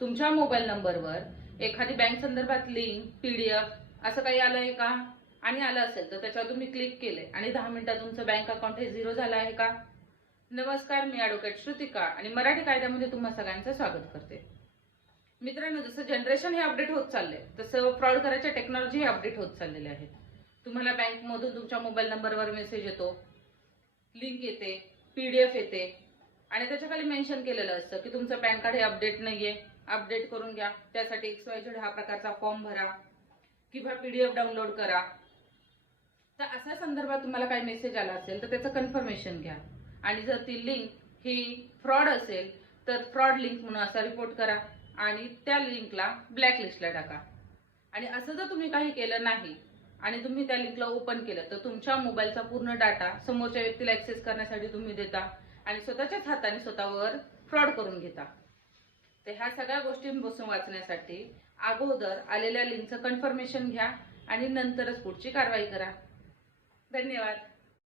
तुमच्या मोबाईल नंबरवर एखादी बँक संदर्भात लिंक, PDF असं काही आलंय का? आणि आलं असेल तर त्याच्यावर तुम्ही क्लिक केले आणि 10 मिनिटात तुमचं बँक अकाउंट हे झिरो झालं आहे का? नमस्कार, मी ॲडव्होकेट श्रुतिका आणि मराठी कायद्यामध्ये तुम्हा सगळ्यांचं स्वागत करते. मित्रांनो, जसं जनरेशन हे अपडेट होत चाललंय तसं फ्रॉड करायच्या टेक्नॉलॉजी हे अपडेट होत चाललेले आहेत. तुम्हाला बँकमधून तुमच्या मोबाईल नंबरवर मेसेज येतो, लिंक येते, PDF येते आणि त्याच्या खाली मेन्शन केलेलं असतं की तुमचं पॅन कार्ड हे अपडेट नाहीये, अपडेट करून घ्या. त्यासाठी XYZ हा प्रकारचा फॉर्म भरा किंवा PDF डाउनलोड करा. तर अशा संदर्भात तुम्हाला काही मेसेज आला असेल तर त्याचं कन्फर्मेशन घ्या आणि जर ती लिंक ही फ्रॉड असेल तर फ्रॉड लिंक म्हणून असा रिपोर्ट करा आणि त्या लिंकला ब्लॅकलिस्टला टाका. आणि असं जर तुम्ही काही केलं नाही आणि तुम्ही त्या लिंकला ओपन केलं तर तुमच्या मोबाईलचा पूर्ण डाटा समोरच्या व्यक्तीला ऍक्सेस करण्यासाठी तुम्ही देता आणि स्वतःच्याच हाताने स्वतःवर फ्रॉड करून घेता. तर ह्या सगळ्या गोष्टींपासून वाचण्यासाठी अगोदर आलेल्या लिंकचं कन्फर्मेशन घ्या आणि नंतरच पुढची कारवाई करा. धन्यवाद.